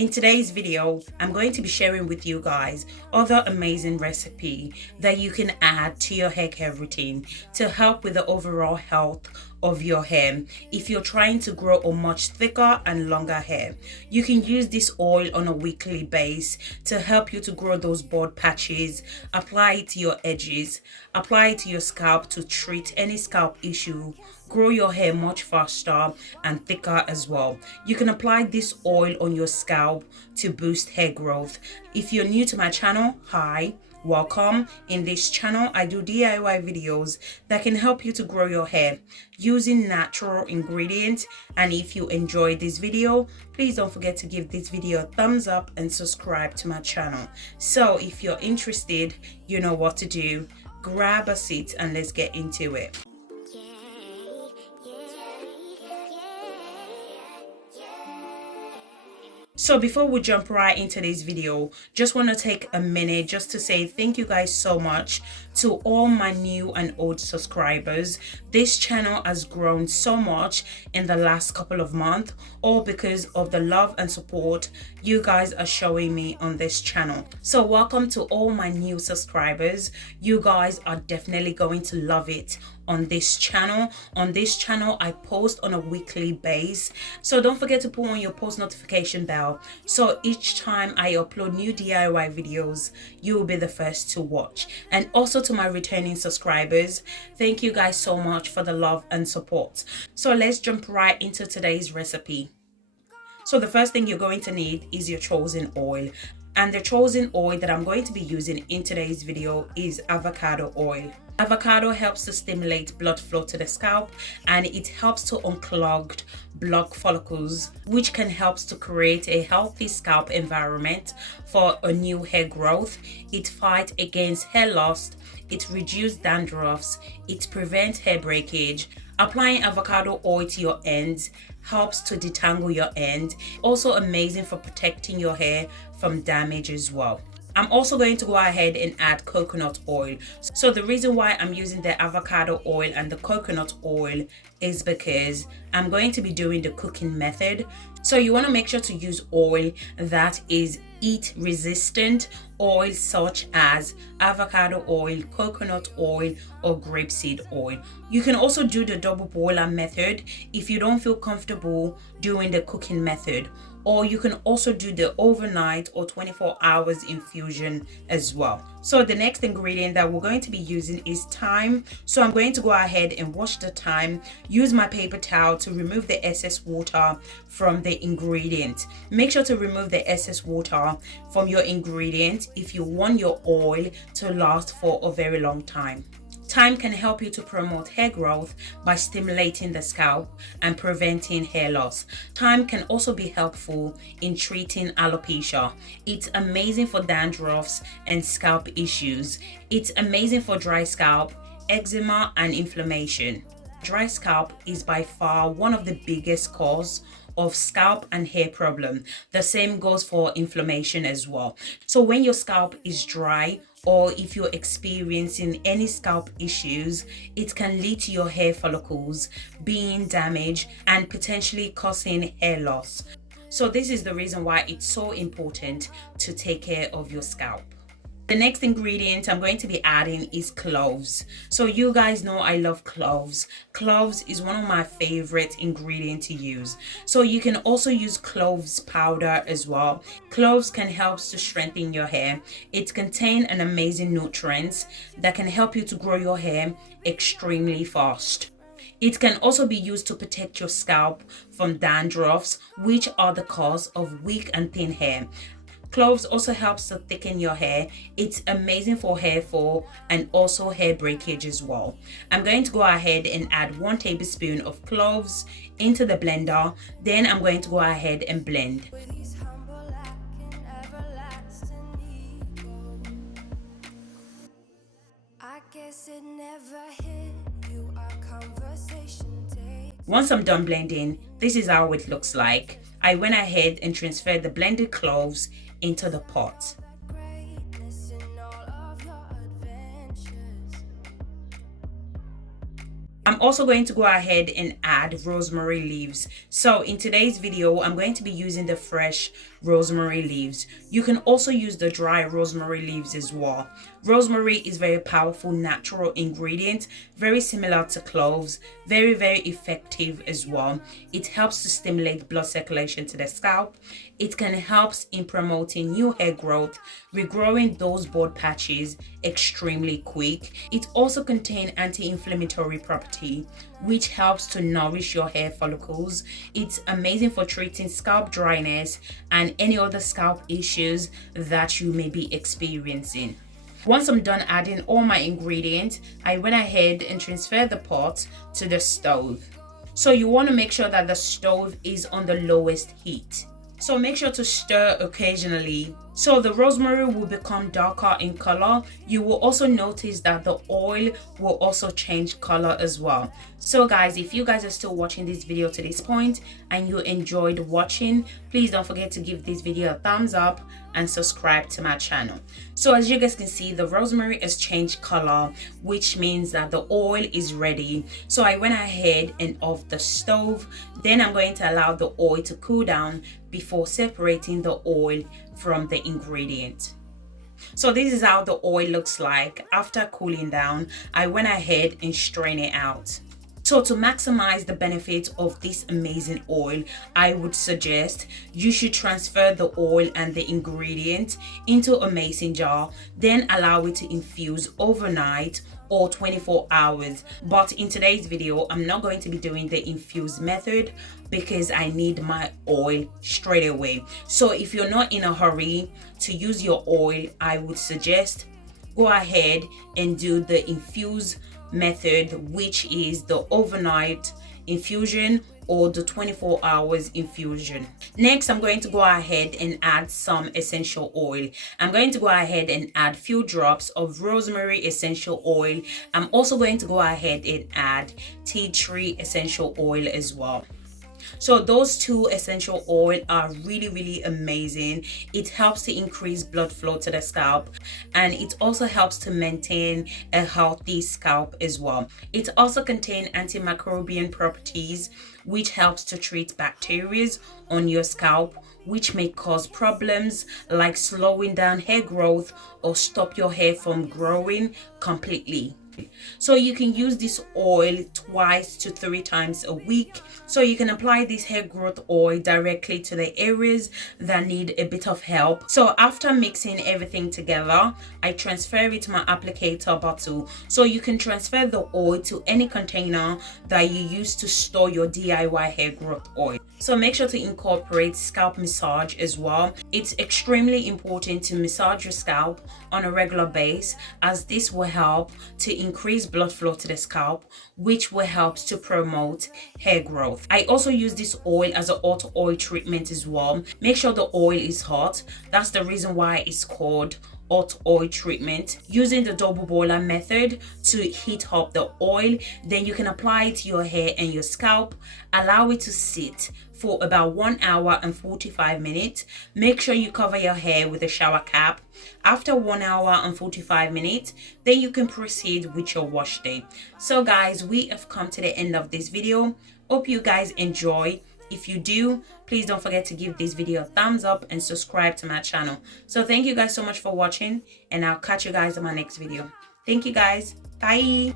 In today's video, I'm going to be sharing with you guys other amazing recipe that you can add to your hair care routine to help with the overall health of your hair. If you're trying to grow a much thicker and longer hair, you can use this oil on a weekly basis to help you to grow those bald patches. Apply it to your edges, apply it to your scalp to treat any scalp issue, grow your hair much faster and thicker as well. You can apply this oil on your scalp to boost hair growth. If you're new to my channel, hi, welcome. In this channel, I do DIY videos that can help you to grow your hair using natural ingredients. And if you enjoyed this video, please don't forget to give this video a thumbs up and subscribe to my channel. So if you're interested, you know what to do. Grab a seat and let's get into it. So before we jump right into this video, just want to take a minute just to say thank you guys so much to all my new and old subscribers. This channel has grown so much in the last couple of months, all because of the love and support you guys are showing me on this channel. So welcome to all my new subscribers. You guys are definitely going to love it on this channel. On this channel, I post on a weekly basis, so don't forget to put on your post notification bell, so each time I upload new DIY videos, you will be the first to watch. And also to my returning subscribers, thank you guys so much for the love and support. So let's jump right into today's recipe. So the first thing you're going to need is your chosen oil. And the chosen oil that I'm going to be using in today's video is avocado oil. Avocado helps to stimulate blood flow to the scalp, and it helps to unclog blood follicles, which can help to create a healthy scalp environment for a new hair growth. It fights against hair loss, it reduces dandruffs, it prevents hair breakage. Applying avocado oil to your ends helps to detangle your end. Also amazing for protecting your hair from damage as well. I'm also going to go ahead and add coconut oil. So the reason why I'm using the avocado oil and the coconut oil is because I'm going to be doing the cooking method. So you want to make sure to use oil that is heat resistant, oil such as avocado oil, coconut oil, or grapeseed oil. You can also do the double boiler method if you don't feel comfortable doing the cooking method, or you can also do the overnight or 24 hours infusion as well. So the next ingredient that we're going to be using is thyme. So I'm going to go ahead and wash the thyme, use my paper towel to remove the excess water from the ingredient. Make sure to remove the excess water from your ingredient if you want your oil to last for a very long time. Thyme can help you to promote hair growth by stimulating the scalp and preventing hair loss. Thyme can also be helpful in treating alopecia. It's amazing for dandruffs and scalp issues. It's amazing for dry scalp, eczema, and inflammation. Dry scalp is by far one of the biggest causes of scalp and hair problem. The same goes for inflammation as well. So when your scalp is dry, or if you're experiencing any scalp issues, it can lead to your hair follicles being damaged and potentially causing hair loss. So this is the reason why it's so important to take care of your scalp. The next ingredient I'm going to be adding is cloves. So you guys know I love cloves. Cloves is one of my favorite ingredients to use. So you can also use cloves powder as well. Cloves can help to strengthen your hair. It contains an amazing nutrients that can help you to grow your hair extremely fast. It can also be used to protect your scalp from dandruffs, which are the cause of weak and thin hair. Cloves also helps to thicken your hair. It's amazing for hair fall and also hair breakage as well. I'm going to go ahead and add 1 tablespoon of cloves into the blender. Then I'm going to go ahead and blend. Once I'm done blending, this is how it looks like. I went ahead and transferred the blended cloves into the pot. I'm also going to go ahead and add rosemary leaves. So in today's video, I'm going to be using the fresh rosemary leaves. You can also use the dry rosemary leaves as well. Rosemary is very powerful natural ingredient, very similar to cloves, very effective as well. It helps to stimulate blood circulation to the scalp. It can help in promoting new hair growth, regrowing those bald patches extremely quick. It also contains anti-inflammatory property, which helps to nourish your hair follicles. It's amazing for treating scalp dryness and any other scalp issues that you may be experiencing. Once I'm done adding all my ingredients, I went ahead and transferred the pot to the stove. So you want to make sure that the stove is on the lowest heat. So make sure to stir occasionally. So the rosemary will become darker in color. You will also notice that the oil will also change color as well. So guys, if you guys are still watching this video to this point and you enjoyed watching, please don't forget to give this video a thumbs up and subscribe to my channel. So as you guys can see, the rosemary has changed color, which means that the oil is ready. So I went ahead and off the stove. Then I'm going to allow the oil to cool down before separating the oil from the ingredient. So this is how the oil looks like after cooling down. I went ahead and strained it out. So to maximize the benefit of this amazing oil, I would suggest you should transfer the oil and the ingredient into a mason jar, then allow it to infuse overnight or 24 hours. But in today's video, I'm not going to be doing the infused method because I need my oil straight away. So if you're not in a hurry to use your oil, I would suggest go ahead and do the infused method, which is the overnight infusion or the 24 hours infusion. Next, I'm going to go ahead and add some essential oil. I'm going to go ahead and add few drops of rosemary essential oil. I'm also going to go ahead and add tea tree essential oil as well. So those two essential oil are really amazing. It helps to increase blood flow to the scalp, and it also helps to maintain a healthy scalp as well. It also contains antimicrobial properties, which helps to treat bacteria on your scalp, which may cause problems like slowing down hair growth or stop your hair from growing completely. So you can use this oil 2 to 3 times a week. So you can apply this hair growth oil directly to the areas that need a bit of help. So after mixing everything together, I transfer it to my applicator bottle. So you can transfer the oil to any container that you use to store your DIY hair growth oil. So make sure to incorporate scalp massage as well. It's extremely important to massage your scalp on a regular basis, as this will help to increase blood flow to the scalp, which will help to promote hair growth. I also use this oil as a hot oil treatment as well. Make sure the oil is hot. That's the reason why it's called hot oil treatment. Using the double boiler method to heat up the oil, then you can apply it to your hair and your scalp. Allow it to sit for about 1 hour and 45 minutes. Make sure you cover your hair with a shower cap. After 1 hour and 45 minutes, then you can proceed with your wash day. So guys, we have come to the end of this video. Hope you guys enjoy. If you do, please don't forget to give this video a thumbs up and subscribe to my channel. So thank you guys so much for watching, and I'll catch you guys in my next video. Thank you guys. Bye.